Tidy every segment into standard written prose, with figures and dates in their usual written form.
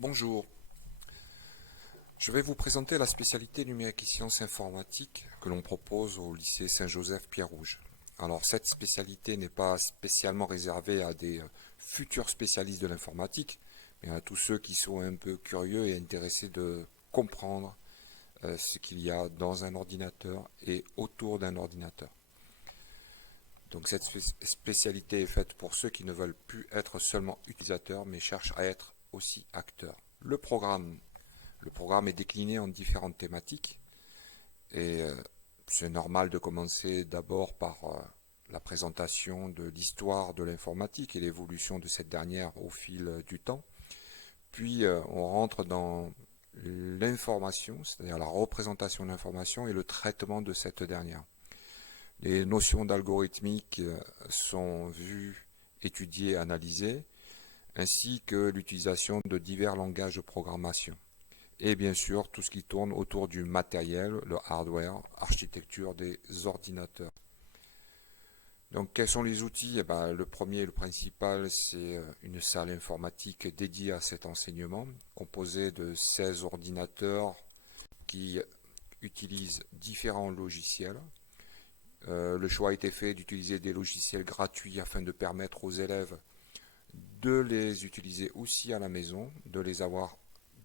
Bonjour, je vais vous présenter la spécialité numérique et sciences informatiques que l'on propose au lycée Saint-Joseph-Pierre-Rouge. Alors cette spécialité n'est pas spécialement réservée à des futurs spécialistes de l'informatique, mais à tous ceux qui sont un peu curieux et intéressés de comprendre ce qu'il y a dans un ordinateur et autour d'un ordinateur. Donc cette spécialité est faite pour ceux qui ne veulent plus être seulement utilisateurs, mais cherchent à être aussi acteurs. Le programme est décliné en différentes thématiques et c'est normal de commencer d'abord par la présentation de l'histoire de l'informatique et l'évolution de cette dernière au fil du temps. Puis on rentre dans l'information, c'est-à-dire la représentation de l'information et le traitement de cette dernière. Les notions d'algorithmique sont vues, étudiées, analysées, ainsi que l'utilisation de divers langages de programmation. Et bien sûr, tout ce qui tourne autour du matériel, le hardware, architecture des ordinateurs. Donc, quels sont les outils? Le premier et le principal, c'est une salle informatique dédiée à cet enseignement, composée de 16 ordinateurs qui utilisent différents logiciels. Le choix a été fait d'utiliser des logiciels gratuits afin de permettre aux élèves de les utiliser aussi à la maison, de les avoir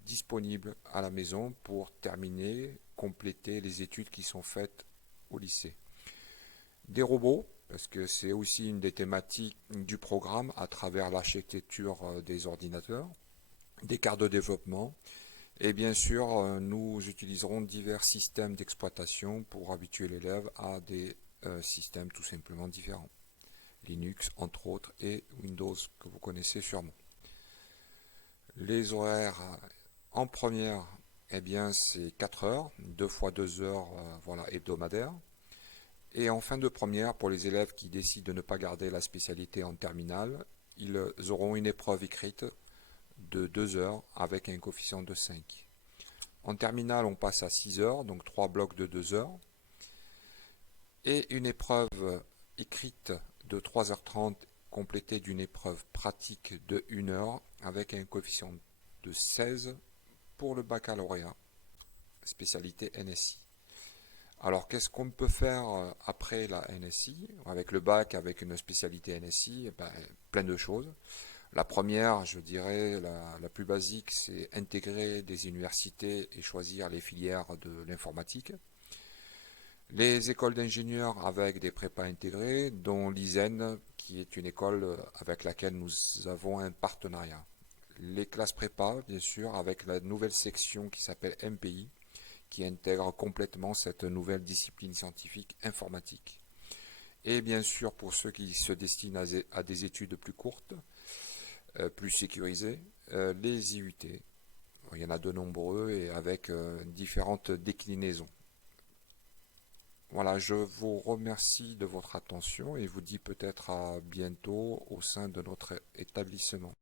disponibles à la maison pour terminer, compléter les études qui sont faites au lycée. Des robots, parce que c'est aussi une des thématiques du programme à travers l'architecture des ordinateurs, des cartes de développement, et bien sûr, nous utiliserons divers systèmes d'exploitation pour habituer l'élève à des systèmes tout simplement différents. Linux, entre autres, et Windows, que vous connaissez sûrement. Les horaires en première, c'est 4 heures, 2 fois 2 heures hebdomadaires. Et en fin de première, pour les élèves qui décident de ne pas garder la spécialité en terminale, ils auront une épreuve écrite de 2 heures avec un coefficient de 5. En terminale, on passe à 6 heures, donc 3 blocs de 2 heures. Et une épreuve écrite de 3h30 complétée d'une épreuve pratique de 1 heure avec un coefficient de 16 pour le baccalauréat, spécialité NSI. Alors qu'est-ce qu'on peut faire après la NSI? Avec le bac, avec une spécialité NSI, plein de choses. La première, je dirais, la plus basique, c'est intégrer des universités et choisir les filières de l'informatique. Les écoles d'ingénieurs avec des prépas intégrés, dont l'ISEN, qui est une école avec laquelle nous avons un partenariat. Les classes prépa, bien sûr, avec la nouvelle section qui s'appelle MPI, qui intègre complètement cette nouvelle discipline scientifique informatique. Et bien sûr, pour ceux qui se destinent à des études plus courtes, plus sécurisées, les IUT. Il y en a de nombreux et avec différentes déclinaisons. Voilà, je vous remercie de votre attention et vous dis peut-être à bientôt au sein de notre établissement.